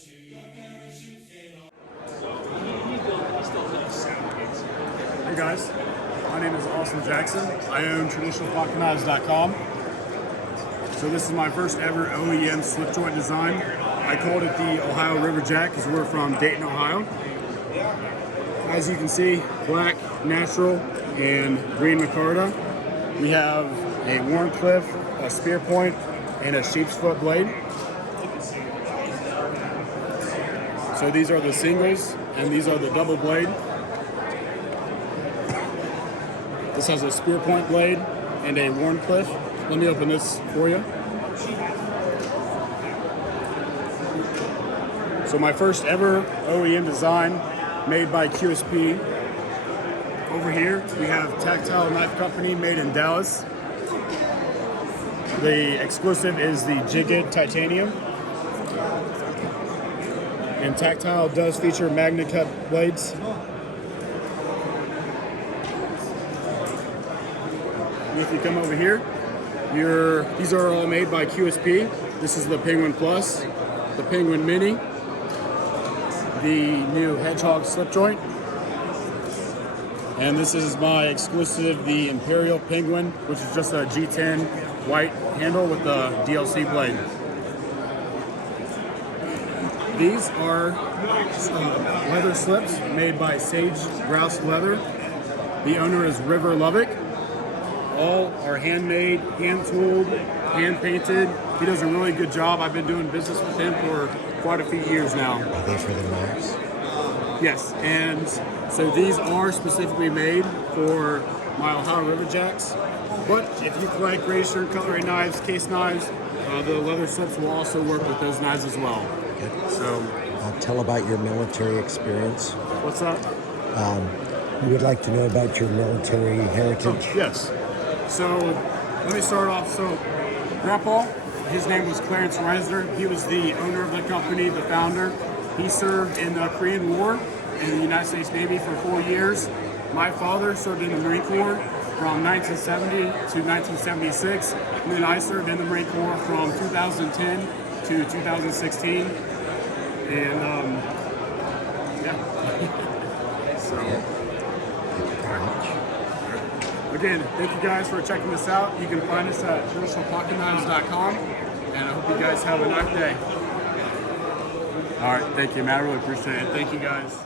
Hey guys, my name is Austin Jackson. I own traditionalpocketknives.com. So this is my first ever OEM slip joint design. I called it the Ohio River Jack because we're from Dayton, Ohio. As you can see, black, natural, and green micarta. We have a Warncliffe, a spear point, and a sheep's foot blade. So these are the singles, and these are the double blade. This has a spear point blade and a Warncliffe. Let me open this for you. So my first ever OEM design made by QSP. Over here we have Tactile Knife Company made in Dallas. The exclusive is the Jigit Titanium. And Tactile does feature magnet cut blades. If you come over here, these are all made by QSP. This is the Penguin Plus, the Penguin Mini, the new Hedgehog slip joint, and this is my exclusive, the Imperial Penguin, which is just a G10 white handle with the DLC blade. These are leather slips made by Sage Grouse Leather. The owner is River Lubbock. All are handmade, hand-tooled, hand-painted. He does a really good job. I've been doing business with him for quite a few years now. Are they for the knives? Yes, and so these are specifically made for my Ohio River Jacks. But if you collect Risner Cutlery knives, case knives, the leather slips will also work with those knives as well. Okay. So, tell about your military experience. What's that? We would like to know about your military heritage. Oh, yes. So let me start off. So Grandpa, his name was Clarence Risner. He was the owner of the company, the founder. He served in the Korean War in the United States Navy for 4 years. My father served in the Marine Corps from 1970 to 1976. And then I served in the Marine Corps from 2010 to 2016. And yeah. So. Again, thank you guys for checking this out. You can find us at traditionalpocketknives.com, and I hope you guys have a nice day. All right, thank you, man. I really appreciate it. Thank you, guys.